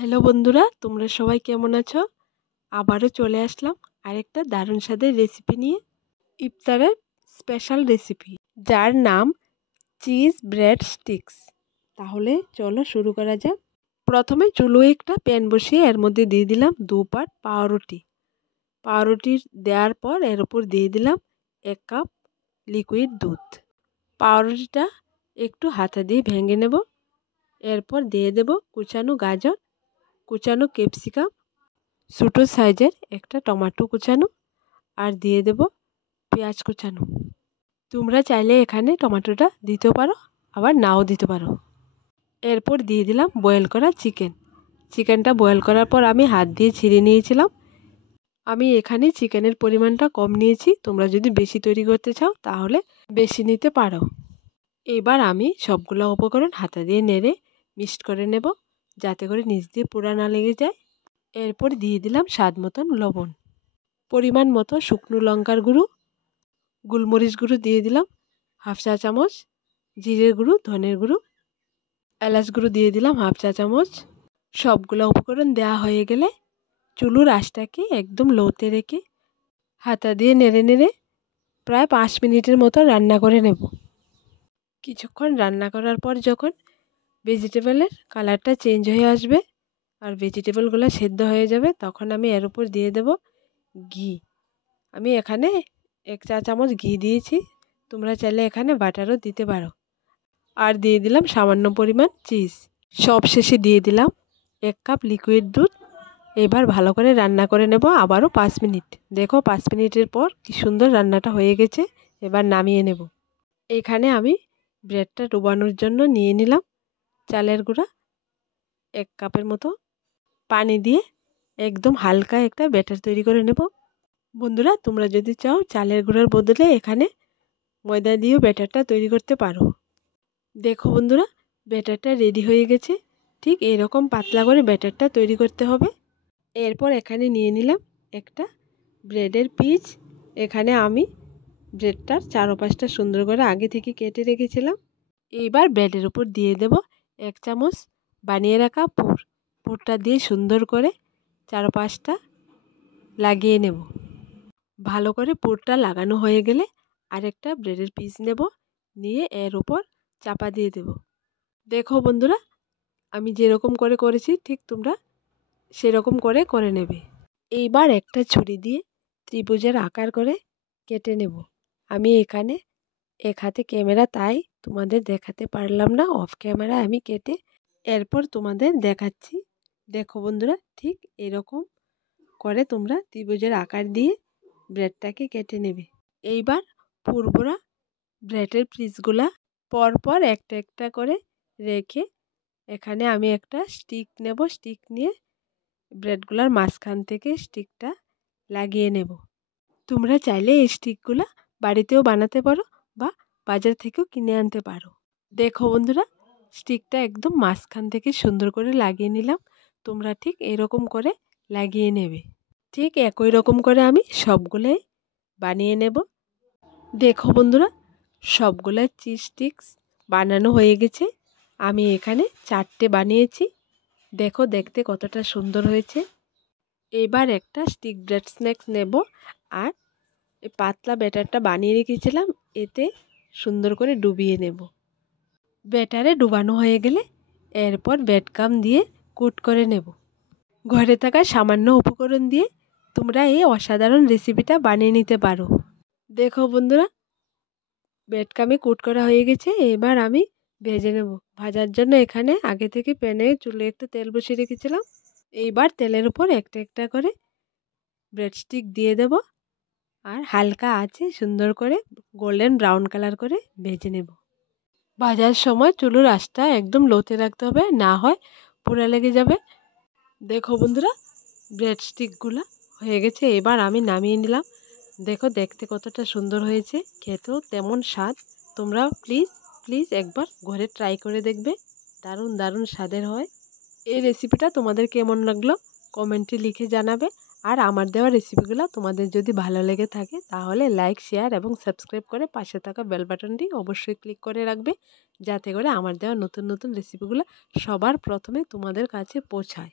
Hello বন্ধুরা, তোমরা সবাই কেমন আছো? আবারও চলে আসলাম আরেকটা দারুণ স্বাদের রেসিপি নিয়ে। ইফতারের স্পেশাল রেসিপি, যার নাম চিজ ব্রেড স্টিক্স। তাহলে চলো শুরু করা যাক। প্রথমে চুলোয় একটা প্যান বসিয়ে এর মধ্যে দিয়ে দিলাম 2 পাট পাউরুটি। পাউরুটি দেওয়ার পর এর উপর দিয়ে দিলাম 1 কাপ লিকুইড দুধ। পাউরুটিটা একটু হাতা দিয়ে ভেঙে নেব। এরপর দিয়ে দেব কুচানো গাজর, কুচানো ক্যাপসিকাম, ছোটো সাইজের একটা টমেটো কুচানো, আর দিয়ে দেব পেঁয়াজ কুচানো। তোমরা চাইলে এখানে টমেটোটা দিতেও পারো, আবার নাও দিতে পারো। এরপর দিয়ে দিলাম বয়েল করা চিকেনটা বয়েল করার পর আমি হাত দিয়ে ছিঁড়ে নিয়েছিলাম। আমি এখানে চিকেনের পরিমাণটা কম নিয়েছি, তোমরা যদি বেশি তৈরি করতে চাও তাহলে বেশি নিতে পারো। এবার আমি সবগুলো উপকরণ হাতা দিয়ে নেড়ে মিক্সড করে নেব, যাতে করে নিচ দিয়ে পোড়া না লেগে যায়। এরপর দিয়ে দিলাম স্বাদ মতন লবণ, পরিমাণ মতো শুকনো লঙ্কার গুঁড়ো, গোলমরিচ গুঁড়ো দিয়ে দিলাম 1/2 চা চামচ, জিরের গুঁড়ো, ধনের গুঁড়ো, এলাচ গুঁড়ো দিয়ে দিলাম 1/2 চা চামচ। সবগুলো উপকরণ দেওয়া হয়ে গেলে চুলোর আঁচটাকে একদম লোতে রেখে হাতা দিয়ে নেড়ে নেড়ে প্রায় 5 মিনিটের মতো রান্না করে নেব। কিছুক্ষণ রান্না করার পর যখন ভেজিটেবলের কালারটা চেঞ্জ হয়ে আসবে আর ভেজিটেবলগুলো সেদ্ধ হয়ে যাবে, তখন আমি এর উপর দিয়ে দেব ঘি। আমি এখানে 1 চা চামচ ঘি দিয়েছি, তোমরা চাইলে এখানে বাটারও দিতে পারো। আর দিয়ে দিলাম সামান্য পরিমাণ চিজ। সব শেষে দিয়ে দিলাম 1 কাপ লিকুইড দুধ। এবার ভালো করে রান্না করে নেব আবারও 5 মিনিট। দেখো 5 মিনিটের পর কি সুন্দর রান্নাটা হয়ে গেছে। এবার নামিয়ে নেব। এখানে আমি ব্রেডটা ডোবানোর জন্য নিয়ে নিলাম চালের গুঁড়া 1 কাপের মতো। পানি দিয়ে একদম হালকা একটা ব্যাটার তৈরি করে নেব। বন্ধুরা, তোমরা যদি চাও চালের গুঁড়ার বদলে এখানে ময়দা দিয়েও ব্যাটারটা তৈরি করতে পারো। দেখো বন্ধুরা, ব্যাটারটা রেডি হয়ে গেছে। ঠিক এরকম পাতলা করে ব্যাটারটা তৈরি করতে হবে। এরপর এখানে নিয়ে নিলাম একটা ব্রেডের পিস। এখানে আমি ব্রেডটার চারপাশটা সুন্দর করে আগে থেকে কেটে রেখেছিলাম। এইবার ব্রেডের উপর দিয়ে দেব 1 চামচ বানিয়ে রাখা পুরটা দিয়ে সুন্দর করে চারপাশটা লাগিয়ে নেব। ভালো করে পুরটা লাগানো হয়ে গেলে আরেকটা ব্রেডের পিস নেব, নিয়ে এর উপর চাপা দিয়ে দেব। দেখো বন্ধুরা, আমি যেরকম করে করেছি ঠিক তোমরা সেরকম করে নেবে। এইবার একটা ছুরি দিয়ে ত্রিভুজের আকার করে কেটে নেব। আমি এখানে এক হাতে ক্যামেরা, তাই তোমাদের দেখাতে পারলাম না, অফ ক্যামেরা আমি কেটে এরপর তোমাদের দেখাচ্ছি। দেখো বন্ধুরা, ঠিক এরকম করে তোমরা ত্রিভুজের আকার দিয়ে ব্রেডটাকে কেটে নেবে। এইবার পুরোপুরা ব্রেডের পিসগুলা পরপর একটা একটা করে রেখে এখানে আমি একটা স্টিক নেব। স্টিক নিয়ে ব্রেডগুলার মাঝখান থেকে স্টিকটা লাগিয়ে নেব। তোমরা চাইলে এই স্টিকগুলা বাড়িতেও বানাতে পারো বা বাজার থেকেও কিনে আনতে পারো। দেখো বন্ধুরা, স্টিকটা একদম মাঝখান থেকে সুন্দর করে লাগিয়ে নিলাম। তোমরা ঠিক এরকম করে লাগিয়ে নেবে। ঠিক একই রকম করে আমি সবগুলোই বানিয়ে নেব। দেখো বন্ধুরা, সবগুলো চিজ স্টিক্স বানানো হয়ে গেছে। আমি এখানে 4টে বানিয়েছি। দেখো দেখতে কতটা সুন্দর হয়েছে। এবার একটা স্টিক ব্রেড স্ন্যাক্স নেব আর এই পাতলা ব্যাটারটা বানিয়ে রেখেছিলাম এতে সুন্দর করে ডুবিয়ে নেব। ব্যাটারে ডুবানো হয়ে গেলে এরপর ব্রেড গাম দিয়ে কোট করে নেব। ঘরে থাকা সামান্য উপকরণ দিয়ে তোমরা এই অসাধারণ রেসিপিটা বানিয়ে নিতে পারো। দেখো বন্ধুরা, ব্রেড গামে কোট করা হয়ে গেছে। এবার আমি ভেজে নেব। ভাজার জন্য এখানে আগে থেকে প্যানে চুলে একটু তেল বসিয়ে রেখেছিলাম। এইবার তেলের উপর একটা একটা করে ব্রেড স্টিক দিয়ে দেব আর হালকা আঁচে সুন্দর করে গোল্ডেন ব্রাউন কালার করে ভেজে নেব। ভাজার সময় চুলোর আঁচটা একদম লোতে রাখতে হবে, না হয় পোড়া লেগে যাবে। দেখো বন্ধুরা, ব্রেড স্টিকগুলো হয়ে গেছে। এবার আমি নামিয়ে নিলাম। দেখো দেখতে কতটা সুন্দর হয়েছে, খেতেও তেমন স্বাদ। তোমরা প্লিজ একবার ঘরে ট্রাই করে দেখবে। দারুণ দারুণ স্বাদের হয়। এই রেসিপিটা তোমাদের কেমন লাগলো কমেন্টে লিখে জানাবে। আর আমার দেওয়া রেসিপিগুলো তোমাদের যদি ভালো লেগে থাকে তাহলে লাইক, শেয়ার এবং সাবস্ক্রাইব করে পাশে থাকা বেল বাটনটি অবশ্যই ক্লিক করে রাখবে, যাতে করে আমার দেওয়া নতুন নতুন রেসিপিগুলো সবার প্রথমে তোমাদের কাছে পৌঁছায়।